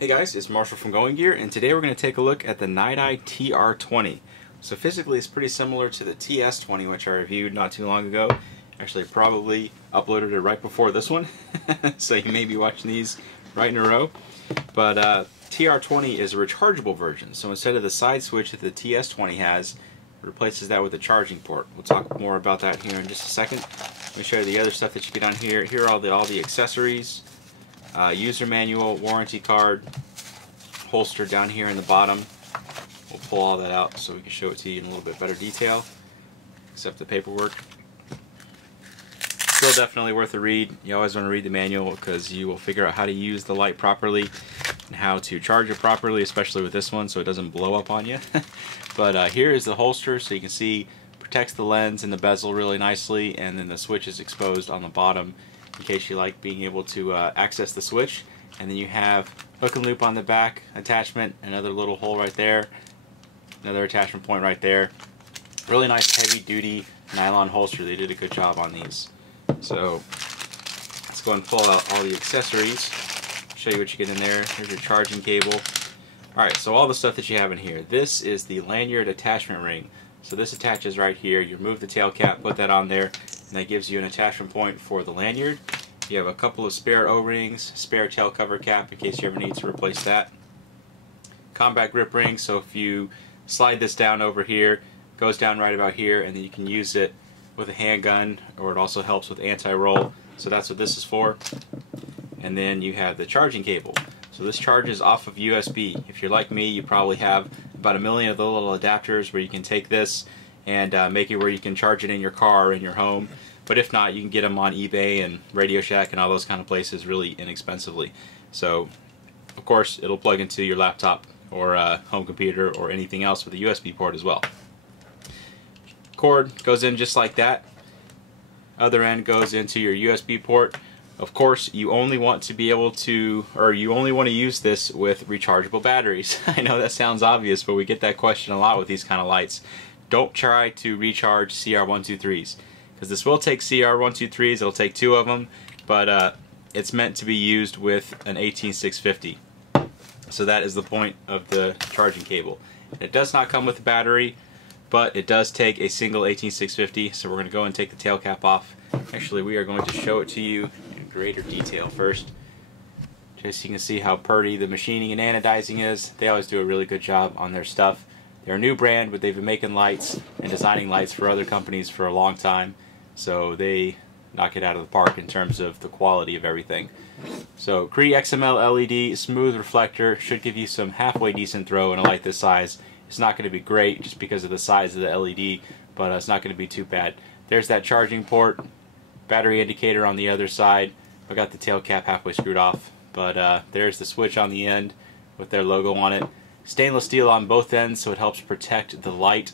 Hey guys, it's Marshall from Going Gear, and today we're going to take a look at the Niteye TR20. So physically it's pretty similar to the TS20, which I reviewed not too long ago. Actually probably uploaded it right before this one, so you may be watching these right in a row. But TR20 is a rechargeable version, so instead of the side switch that the TS20 has, it replaces that with a charging port. We'll talk more about that here in just a second. Let me show you the other stuff that you get on here. Here are all the accessories. User manual, warranty card, holster down here in the bottom. We'll pull all that out so we can show it to you in a little bit better detail, except the paperwork. Still definitely worth a read. You always want to read the manual because you will figure out how to use the light properly and how to charge it properly, especially with this one so it doesn't blow up on you. But here is the holster, so you can see protects the lens and the bezel really nicely, and then the switch is exposed on the bottom in case you like being able to access the switch. And then you have hook and loop on the back attachment, another little hole right there, another attachment point right there. Really nice heavy duty nylon holster. They did a good job on these. So let's go and pull out all the accessories, show you what you get in there. Here's your charging cable. Alright, so all the stuff that you have in here. This is the lanyard attachment ring. So this attaches right here. You remove the tail cap, put that on there, and that gives you an attachment point for the lanyard. You have a couple of spare O-rings, spare tail cover cap in case you ever need to replace that. Combat grip ring, so if you slide this down over here, it goes down right about here, and then you can use it with a handgun, or it also helps with anti-roll. So that's what this is for. And then you have the charging cable. So this charges off of USB. If you're like me, you probably have about 1 million of the little adapters where you can take this and make it where you can charge it in your car or in your home. But if not, you can get them on eBay and Radio Shack and all those kind of places really inexpensively. So, of course, it'll plug into your laptop or home computer or anything else with a USB port as well. Cord goes in just like that. Other end goes into your USB port. Of course, you only want to be able to, or you only want to use this with rechargeable batteries. I know that sounds obvious, but we get that question a lot with these kind of lights. Don't try to recharge CR123s, because this will take CR123s. It'll take 2 of them, but it's meant to be used with an 18650. So that is the point of the charging cable. It does not come with a battery, but it does take a single 18650. So we're going to go and take the tail cap off. Actually, we are going to show it to you in greater detail first, just so you can see how purty the machining and anodizing is. They always do a really good job on their stuff. They're a new brand, but they've been making lights and designing lights for other companies for a long time, so they knock it out of the park in terms of the quality of everything. So Cree XML LED smooth reflector should give you some halfway decent throw in a light this size. It's not going to be great just because of the size of the LED, but it's not going to be too bad. There's that charging port, battery indicator on the other side. I got the tail cap halfway screwed off, but there's the switch on the end with their logo on it. Stainless steel on both ends, so it helps protect the light.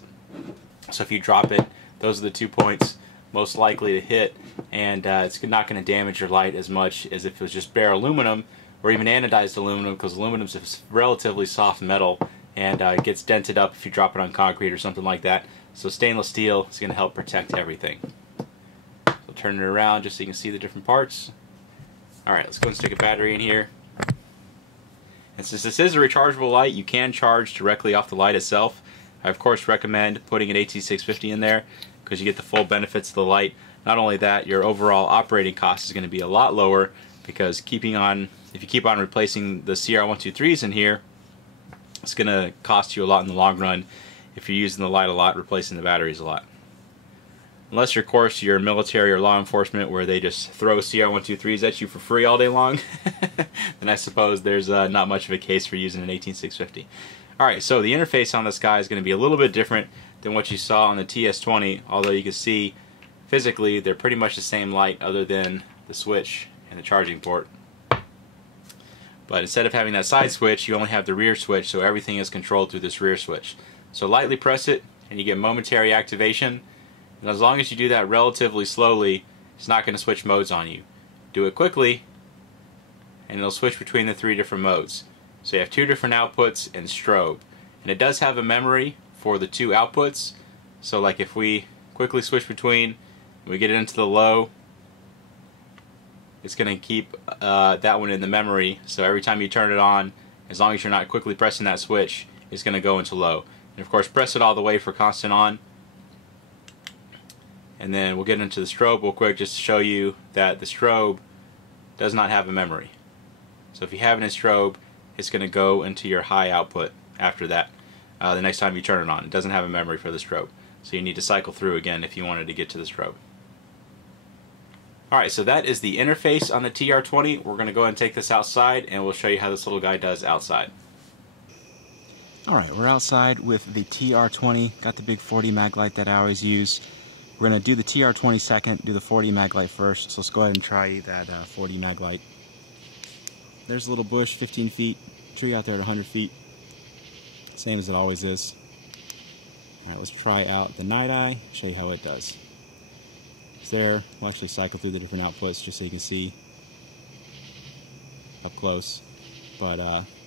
So if you drop it, those are the 2 points most likely to hit, and it's not going to damage your light as much as if it was just bare aluminum or even anodized aluminum, because aluminum is a relatively soft metal and it gets dented up if you drop it on concrete or something like that. So stainless steel is going to help protect everything. So turn it around just so you can see the different parts. Alright, let's go and stick a battery in here. And since this is a rechargeable light, you can charge directly off the light itself. I of course recommend putting an 18650 in there because you get the full benefits of the light. Not only that, your overall operating cost is going to be a lot lower, because if you keep on replacing the CR123s in here, it's going to cost you a lot in the long run if you're using the light a lot, replacing the batteries a lot. Unless, of course, you're military or law enforcement where they just throw CR123s at you for free all day long, then I suppose there's not much of a case for using an 18650. Alright, so the interface on this guy is going to be a little bit different than what you saw on the TS20, although you can see physically they're pretty much the same light other than the switch and the charging port. But instead of having that side switch, you only have the rear switch, so everything is controlled through this rear switch. So lightly press it and you get momentary activation. And as long as you do that relatively slowly, it's not going to switch modes on you. Do it quickly, and it'll switch between the 3 different modes. So you have 2 different outputs and strobe. And it does have a memory for the 2 outputs. So like if we quickly switch between, we get it into the low, it's going to keep that one in the memory. So every time you turn it on, as long as you're not quickly pressing that switch, it's going to go into low. And of course, press it all the way for constant on. And then we'll get into the strobe real quick just to show you that the strobe does not have a memory. So if you have it in strobe, it's going to go into your high output after that. The next time you turn it on, it doesn't have a memory for the strobe. So you need to cycle through again if you wanted to get to the strobe. Alright, so that is the interface on the TR20. We're going to go ahead and take this outside and we'll show you how this little guy does outside. Alright, we're outside with the TR20. Got the big 40 mag light that I always use. We're going to do the TR20 second, do the 40 mag light first. So let's go ahead and try that 40 mag light. There's a little bush, 15 feet, tree out there at 100 feet. Same as it always is. Alright, let's try out the Niteye, show you how it does. It's there. We'll actually cycle through the different outputs just so you can see up close. But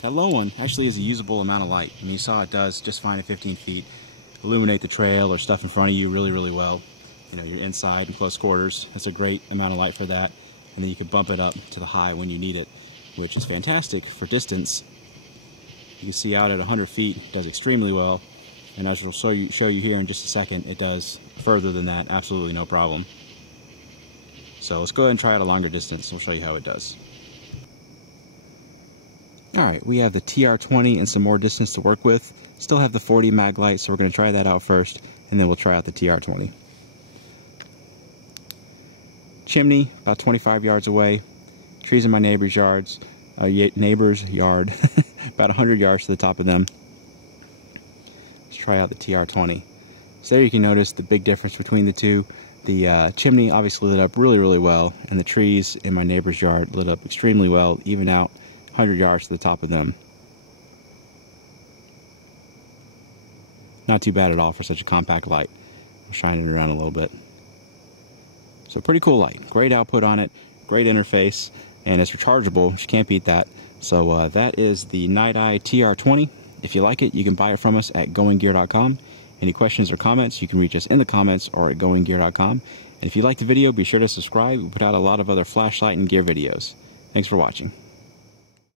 that low one actually is a usable amount of light. I mean, you saw it does just fine at 15 feet. Illuminate the trail or stuff in front of you really, really well. You know, you're inside in close quarters. That's a great amount of light for that. And then you can bump it up to the high when you need it, which is fantastic for distance. You can see out at 100 feet, it does extremely well. And as I'll show you here in just a second, it does further than that, absolutely no problem. So let's go ahead and try it a longer distance. We'll show you how it does. Alright, we have the TR20 and some more distance to work with. Still have the 40 mag light, so we're going to try that out first, and then we'll try out the TR20. Chimney, about 25 yards away. Trees in my neighbor's yard, about 100 yards to the top of them. Let's try out the TR20. So there you can notice the big difference between the two. The chimney obviously lit up really, really well, and the trees in my neighbor's yard lit up extremely well, even out 100 yards to the top of them. Not too bad at all for such a compact light. I'll shine it around a little bit. So pretty cool light. Great output on it, great interface, and it's rechargeable. You can't beat that. So that is the Niteye TR20. If you like it, you can buy it from us at goinggear.com. Any questions or comments, you can reach us in the comments or at goinggear.com. And if you like the video, be sure to subscribe. We put out a lot of other flashlight and gear videos. Thanks for watching.